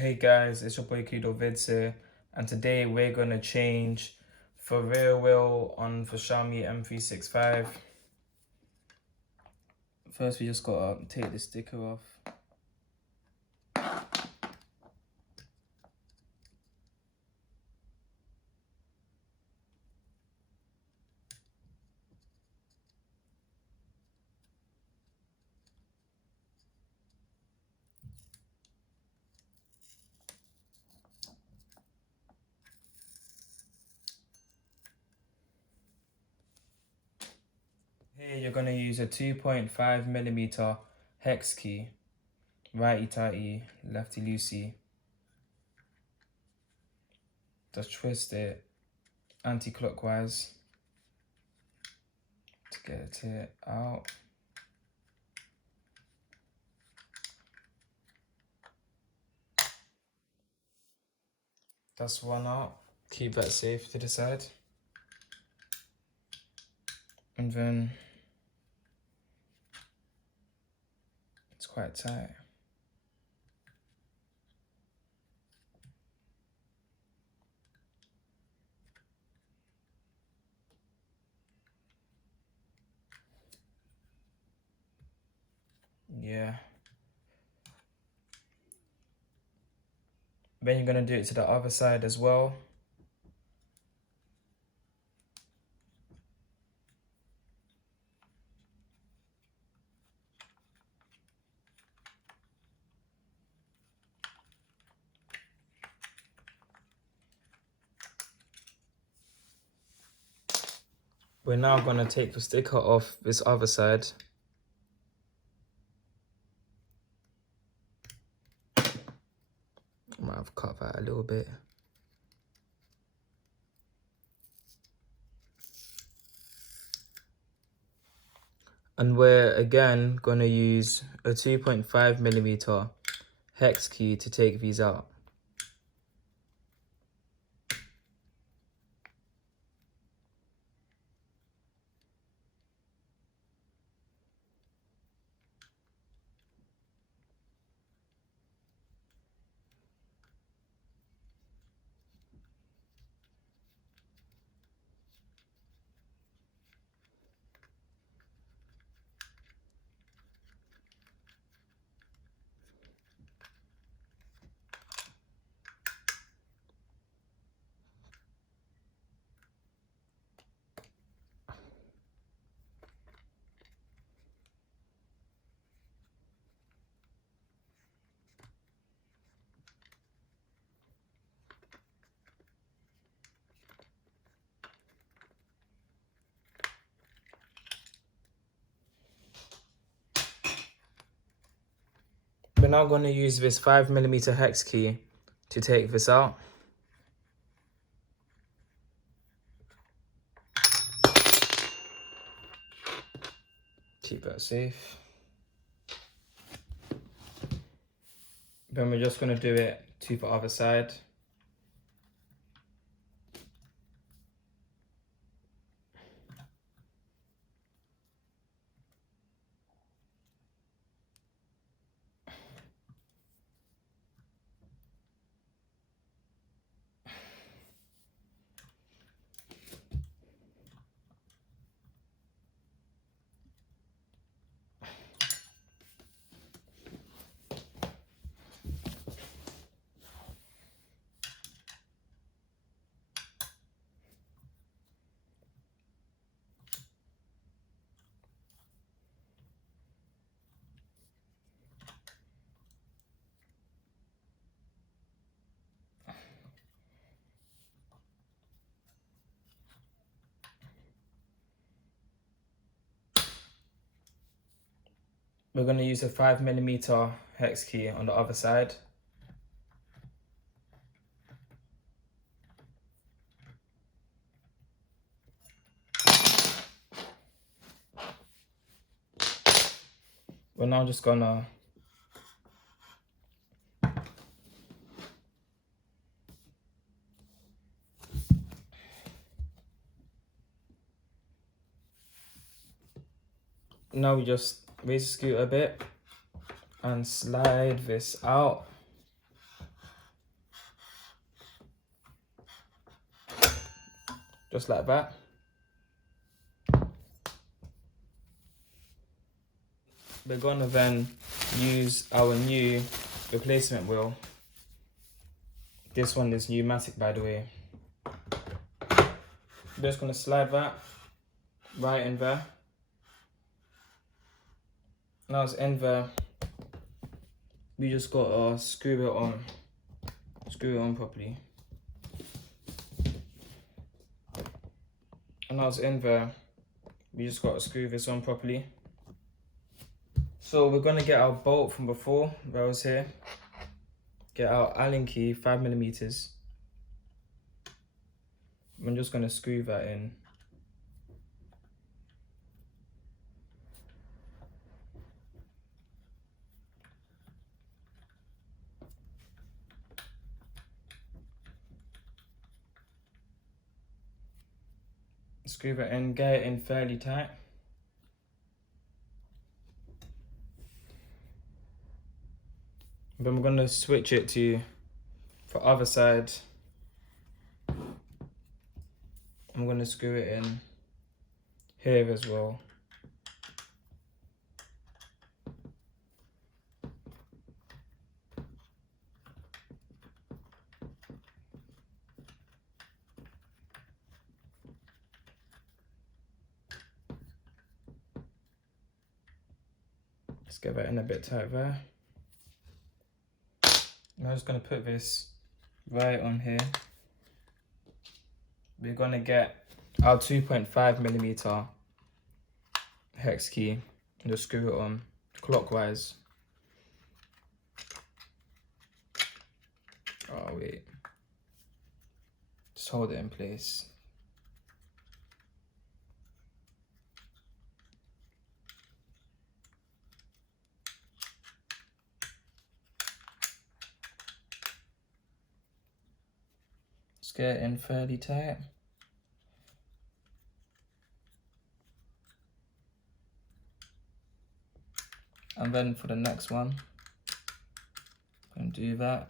Hey guys, it's your boy Kudo Vids here, and today we're gonna change for rear wheel on for Xiaomi M365. First, we just gotta take the sticker off. Here, you're gonna use a 2.5mm hex key, righty tighty, lefty loosey. Just twist it anti-clockwise to get it out. That's one out. Keep that safe to the side. And then it's quite tight. Yeah. Then you're gonna do it to the other side as well. We're now gonna take the sticker off this other side. I might have cut that a little bit. And we're again gonna use a 2.5mm hex key to take these out. We're now gonna use this 5mm hex key to take this out. Keep that safe. Then we're just gonna do it to the other side. We're gonna use a 5mm hex key on the other side. We're now just gonna now we just raise the scooter a bit and slide this out. just like that. We're gonna then use our new replacement wheel. This one is pneumatic, by the way. We're just gonna slide that right in there. Now it's in there, we just gotta screw it on properly. And now it's in there, we just gotta screw this on properly. So we're gonna get our bolt from before, that was here. Get our Allen key, 5mm. I'm just gonna screw that in. Screw that in, get it in fairly tight. Then we're gonna switch it to, for other side, I'm gonna screw it in here as well. Let's get that in a bit tight there. I'm just gonna put this right on here. We're gonna get our 2.5mm hex key and just screw it on clockwise. Oh wait, just hold it in place. Just get it in fairly tight. And then for the next one, I'm gonna do that.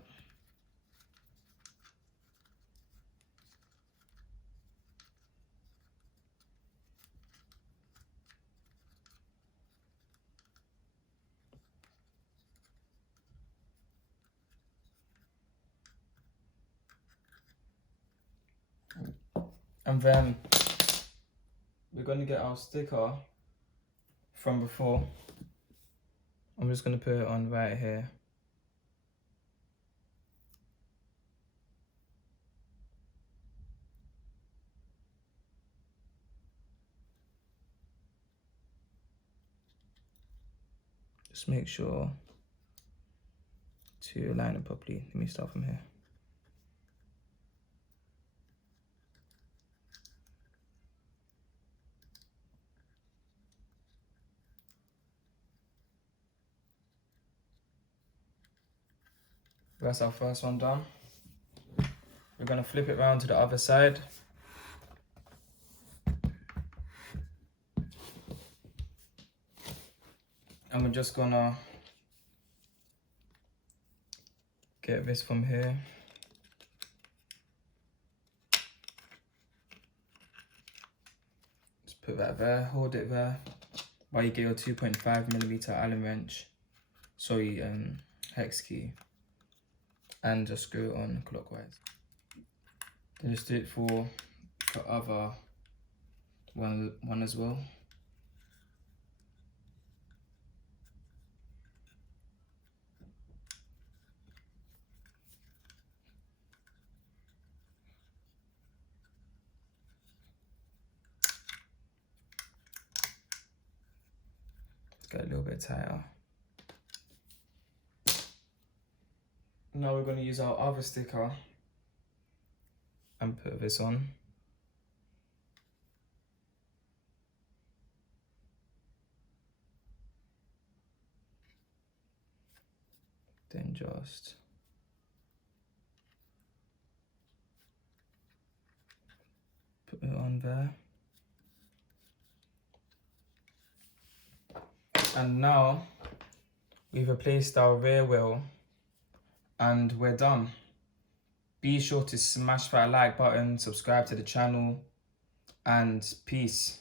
And then we're gonna get our sticker from before. I'm just gonna put it on right here. Just make sure to align it properly. Let me start from here. That's our first one done. We're gonna flip it around to the other side. And we're just gonna get this from here. Just put that there, hold it there, while you get your 2.5mm Allen wrench, sorry, hex key, and just screw it on clockwise. Then just do it for the other one as well. Get a little bit tighter. Now we're going to use our other sticker and put this on. Then just put it on there. And now we've replaced our rear wheel and we're done. Be sure to smash that like button, subscribe to the channel, and peace.